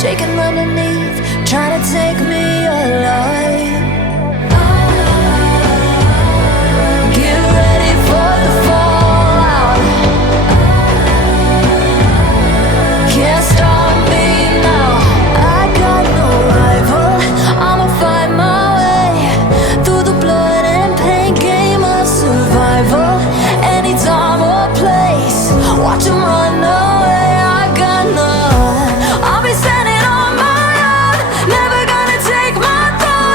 shaking underneath, trying to take me alive. Get ready for the fallout. Can't stop me now. I got no rival. I'ma fight my way through the blood and pain game of survival. Any time or place, watch 'em run away. I got none. I'll be standing on my own, never gonna take my throne.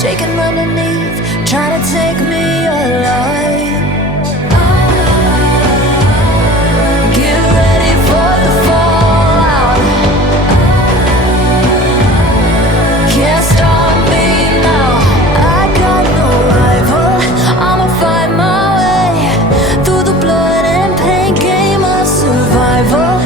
shaking underneath, trying to take me alive. Get ready for the fallout. Can't stop me now. I got no rival. I'ma fight my way through the blood and pain game of survival.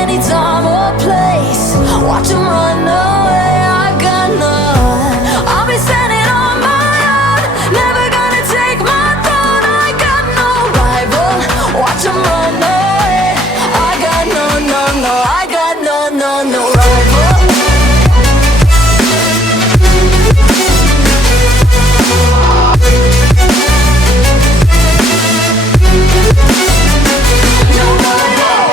Any time or place, watch 'em run away. I got none. I'll be standing on my own, never gonna take my throne. I got no rival. Watch 'em run away. I got no, no, no. I got no, no, no rival. No rival.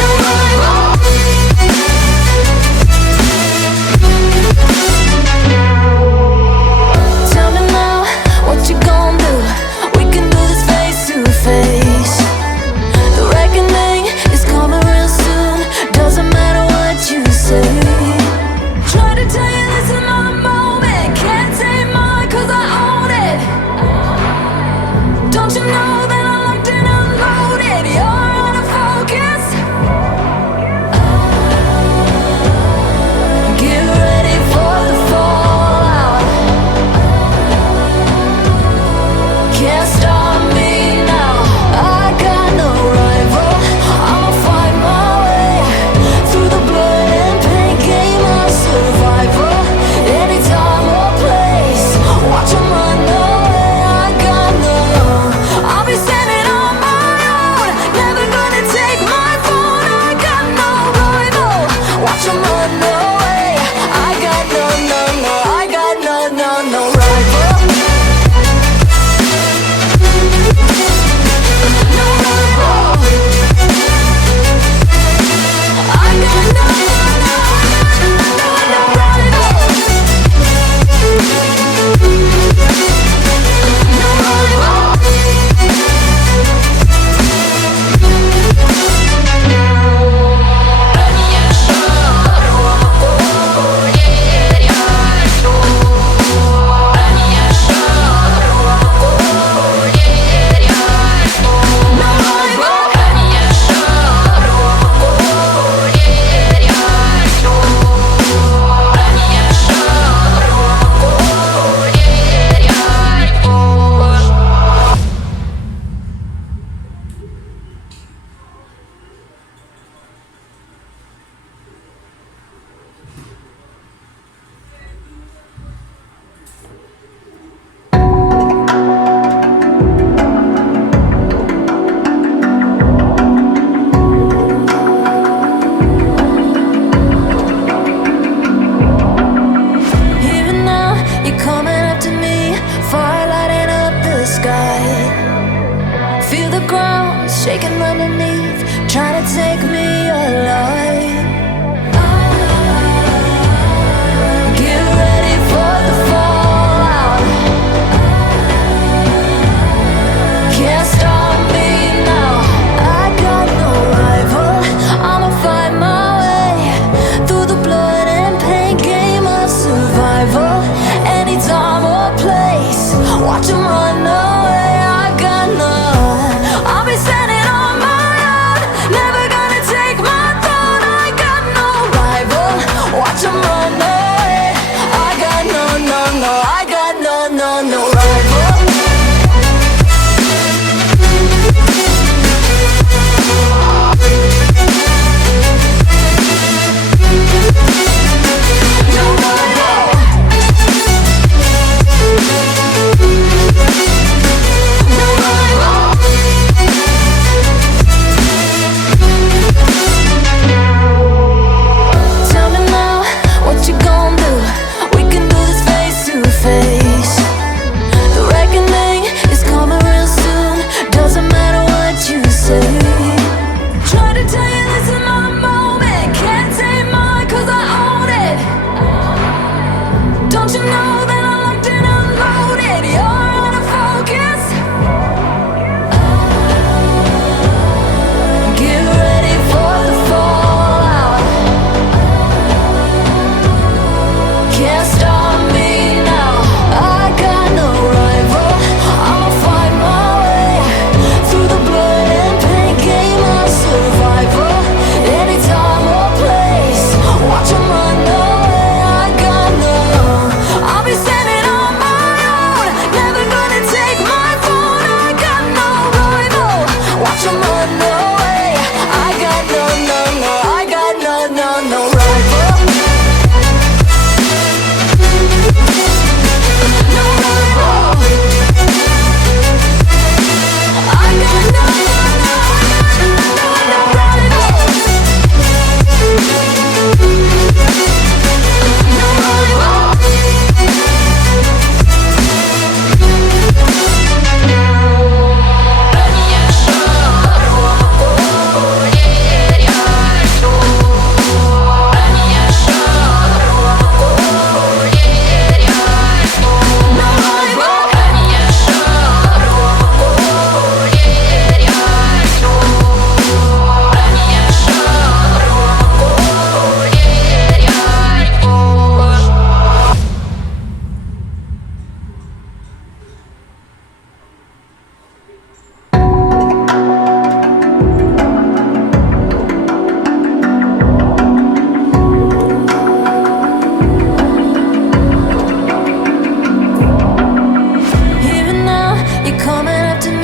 No rival. Tell me now, what you gon' do? We can do this face to face. The reckoning is coming real soon. Doesn't matter what you say. Try to tell you this is my moment. Can't take mine 'cause I own it. Don't you know that I'm locked and unloaded? You're out of focus. Get ready for the fallout. Can't stop me now. I got no rival. I'ma fight my way through the blood and pain game of survival. Any time or place, watch 'em run away. I got no. I'll be standing on my own, never gonna take my phone. I got no rival. Watch 'em run away. I got no, no, no. I got no, no, no rival. No rival. I got no, no, no, no rival. No rival. Even now, you're coming up to me, fire lighting up the sky. Feel the ground shaking underneath, trying to take me alive.